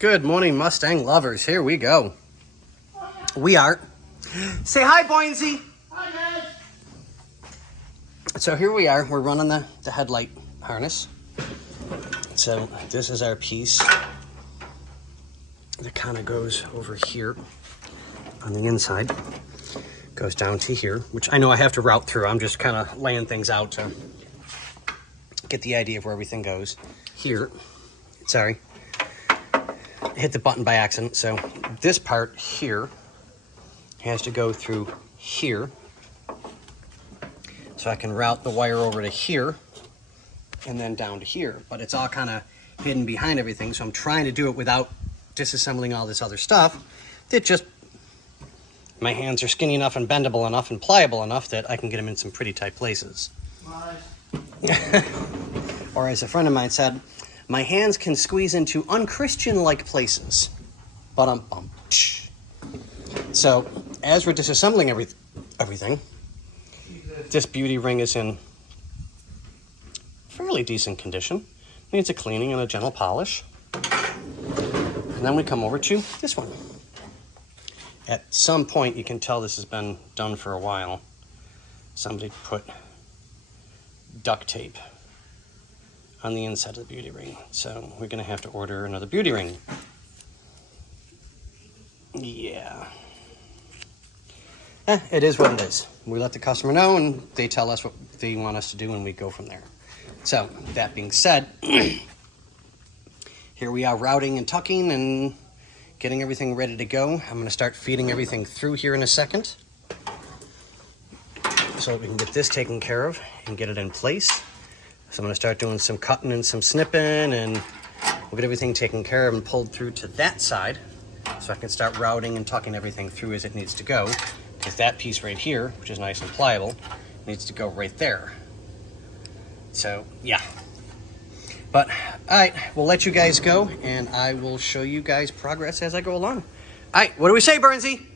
Good morning, Mustang lovers. Here we go. We are. Say hi, Boinsy. Hi, guys. So here we are. We're running the headlight harness. So this is our piece that kind of goes over here on the inside. Goes down to here, which I know I have to route through. I'm just kind of laying things out to get the idea of where everything goes. Here, sorry, hit the button by accident. So this part here has to go through here. So I can route the wire over to here and then down to here. But it's all kind of hidden behind everything. So I'm trying to do it without disassembling all this other stuff. That just, my hands are skinny enough and bendable enough and pliable enough that I can get them in some pretty tight places. Nice. Or as a friend of mine said, my hands can squeeze into unchristian-like places. Ba-dum-bum. So as we're disassembling everything, this beauty ring is in fairly decent condition. Needs a cleaning and a gentle polish. And then we come over to this one. At some point, you can tell this has been done for a while. Somebody put duct tape on the inside of the beauty ring. So we're gonna have to order another beauty ring. Yeah. It is what it is. We let the customer know and they tell us what they want us to do and we go from there. So that being said, here we are routing and tucking and getting everything ready to go. I'm gonna start feeding everything through here in a second so that we can get this taken care of and get it in place. So I'm gonna start doing some cutting and some snipping and we'll get everything taken care of and pulled through to that side so I can start routing and tucking everything through as it needs to go. Because that piece right here, which is nice and pliable, needs to go right there. So, yeah. But, all right, we'll let you guys go, and I will show you guys progress as I go along. All right, what do we say, Burnsy?